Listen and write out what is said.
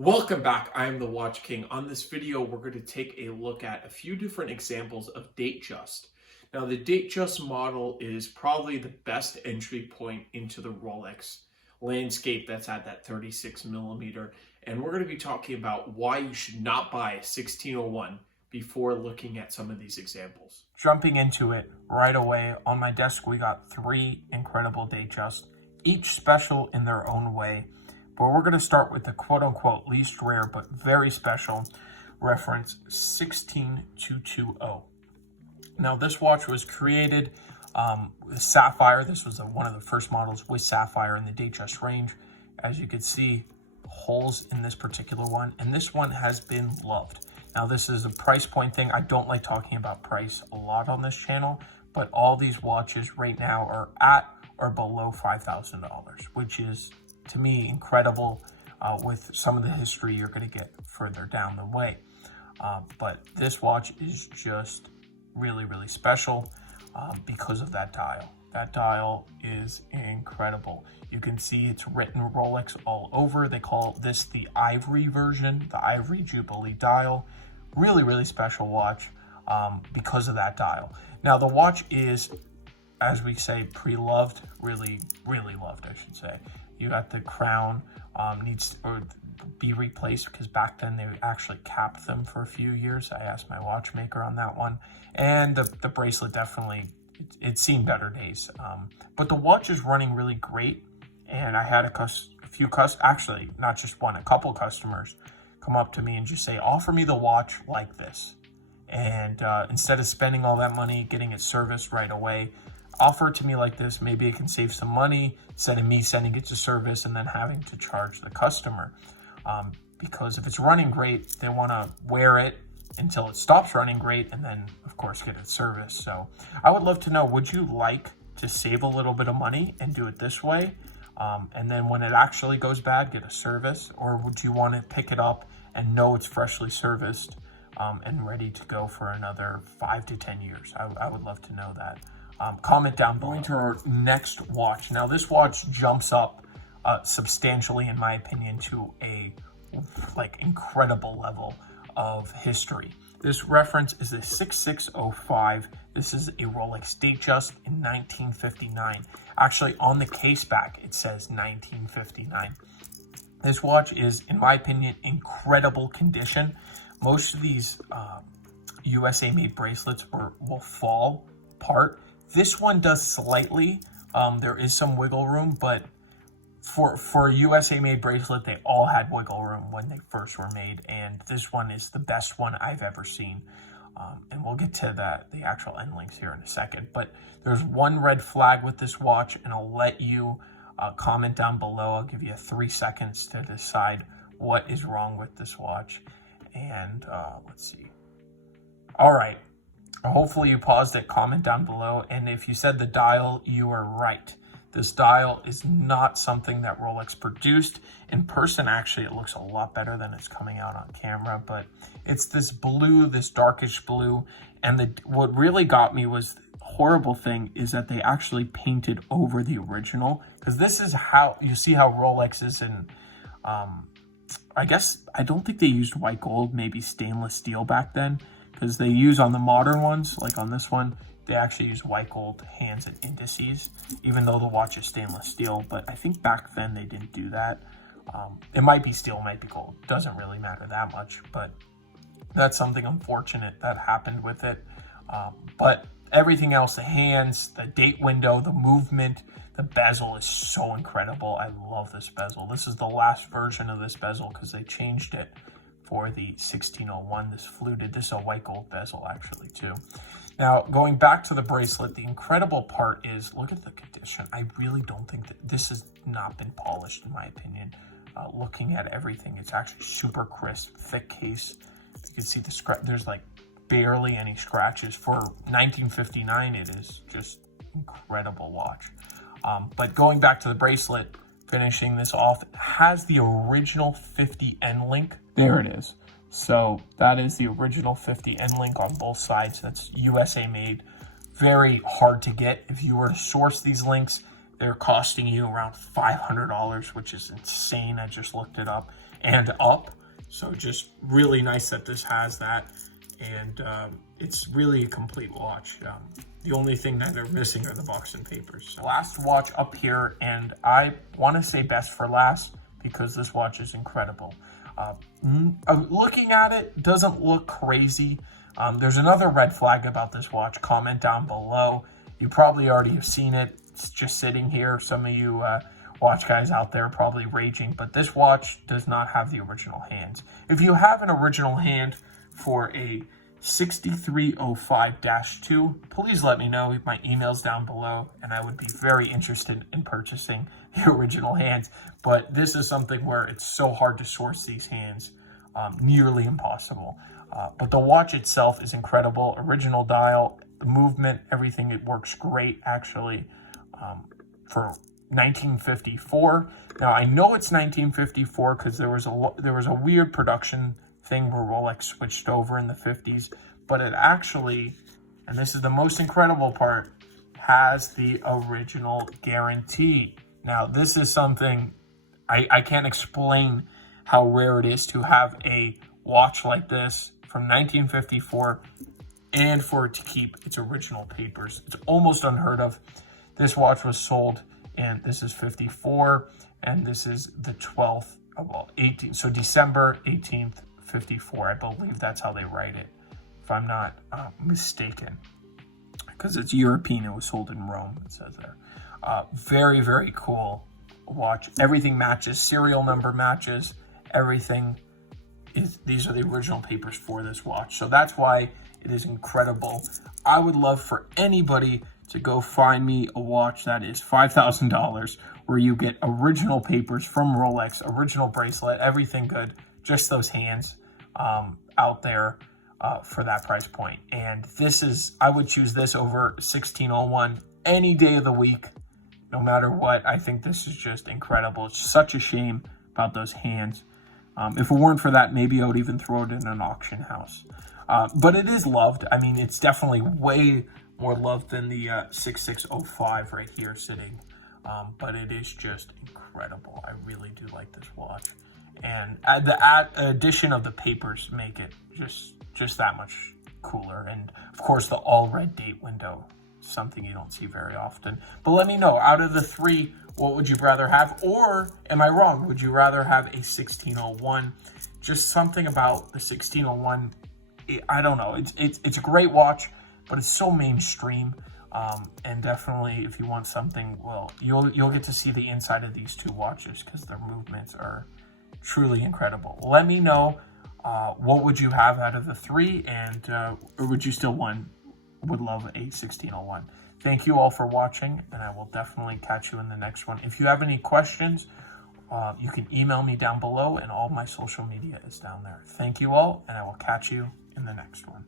Welcome back. I am the Watch King. On this video, we're going to take a look at a few different examples of Datejust. Now, the Datejust model is probably the best entry point into the Rolex landscape that's at that 36 millimeter. And we're going to be talking about why you should not buy a 1601 before looking at some of these examples. Jumping into it right away, on my desk we got three incredible Datejust, each special in their own way. But we're going to start with the quote-unquote least rare but very special reference 16220. Now this watch was created with sapphire. This was one of the first models with sapphire in the Datejust range. As you can see, holes in this particular one, and this one has been loved. Now this is a price point thing. I don't like talking about price a lot on this channel, but all these watches right now are at or below $5,000, which is, to me, incredible with some of the history you're going to get further down the way. But this watch is just really, really special because of that dial. That dial is incredible. You can see it's written Rolex all over. They call this the Ivory version, the Ivory Jubilee dial. Really, really special watch because of that dial. Now the watch is, as we say, pre-loved, really, really loved, I should say. You got the crown needs to be replaced because back then they actually capped them for a few years. I asked my watchmaker on that one. And the bracelet definitely, it's seen better days. But the watch is running really great. And I had a couple customers come up to me and just say, offer me the watch like this. And instead of spending all that money, getting it serviced right away, offer it to me like this. Maybe it can save some money instead of me sending it to service and then having to charge the customer. Because if it's running great, they want to wear it until it stops running great and then, of course, get it serviced. So I would love to know, would you like to save a little bit of money and do it this way? And then when it actually goes bad, get a service? Or would you want to pick it up and know it's freshly serviced and ready to go for another 5 to 10 years? I would love to know that. Comment down below. Going to our next watch. Now this watch jumps up substantially, in my opinion, to a incredible level of history. This reference is a 6605. This is a Rolex Datejust in 1959. Actually, on the case back, it says 1959. This watch is, in my opinion, incredible condition. Most of these USA-made bracelets will fall apart. This one does slightly. There is some wiggle room, but for a USA-made bracelet, they all had wiggle room when they first were made, and this one is the best one I've ever seen. And we'll get to the actual end links here in a second. But there's one red flag with this watch, and I'll let you comment down below. I'll give you 3 seconds to decide what is wrong with this watch. And let's see. All right. Hopefully you paused it, comment down below. And if you said the dial, you are right. This dial is not something that Rolex produced. In person, actually, it looks a lot better than it's coming out on camera. But it's this blue, this darkish blue. And what really got me was the horrible thing is that they actually painted over the original. Because this is how, you see how Rolex is in, I don't think they used white gold, maybe stainless steel back then. Because they use on the modern ones, like on this one, they actually use white gold hands and indices, even though the watch is stainless steel. But I think back then they didn't do that. It might be steel, it might be gold. Doesn't really matter that much, but that's something unfortunate that happened with it. But everything else, the hands, the date window, the movement, the bezel is so incredible. I love this bezel. This is the last version of this bezel because they changed it for the 1601, this fluted. This is a white gold bezel actually too. Now, going back to the bracelet, the incredible part is, look at the condition. I really don't think that this has not been polished, in my opinion. Looking at everything, it's actually super crisp, thick case. You can see the scratch, there's like barely any scratches. For 1959, it is just incredible watch. But going back to the bracelet, finishing this off, it has the original 50 end link. There it is. So that is the original 50 end link on both sides. That's USA made. Very hard to get. If you were to source these links, they're costing you around $500, which is insane. I just looked it up. and up. So just really nice that this has that. And it's really a complete watch. The only thing that they're missing are the box and papers. So last watch up here, and I want to say best for last because this watch is incredible. Looking at it, doesn't look crazy. There's another red flag about this watch. Comment down below. You probably already have seen it. It's just sitting here. Some of you watch guys out there probably raging, but this watch does not have the original hands. If you have an original hand for a 6305-2, please let me know. My email's down below, and I would be very interested in purchasing the original hands. But this is something where it's so hard to source these hands, nearly impossible. But the watch itself is incredible. Original dial, the movement, everything, it works great actually for 1954. Now I know it's 1954 because there was a weird production thing where Rolex switched over in the 50s, but it actually, and this is the most incredible part, has the original guarantee. Now this is something I can't explain how rare it is to have a watch like this from 1954 and for it to keep its original papers. It's almost unheard of. This watch was sold, and this is 54, and this is the 12th of 18, so December 18th, 54. I believe that's how they write it, if I'm not mistaken, because it's European. It was sold in Rome, it says there. Very, very cool watch. Everything matches, serial number matches, everything. These are the original papers for this watch, so that's why it is incredible. I would love for anybody to go find me a watch that is $5,000 where you get original papers from Rolex, original bracelet, everything good, just those hands out there for that price point. And this is, I would choose this over 1601 any day of the week, no matter what. I think this is just incredible. It's such a shame about those hands. If it weren't for that, maybe I would even throw it in an auction house. But it is loved. I mean, it's definitely way more loved than the 6605 right here sitting. But it is just incredible. I really do like this watch. And the addition of the papers make it just that much cooler. And of course, the all red date window, something you don't see very often. But let me know, out of the three, what would you rather have? Or am I wrong? Would you rather have a 1601? Just something about the 1601, I don't know. It's a great watch, but it's so mainstream. And definitely, if you want something, well, you'll get to see the inside of these two watches because their movements are truly incredible. Let me know, what would you have out of the three, and or would you still would love a 1601? Thank you all for watching, and I will definitely catch you in the next one. If you have any questions, you can email me down below, and all my social media is down there. Thank you all, and I will catch you in the next one.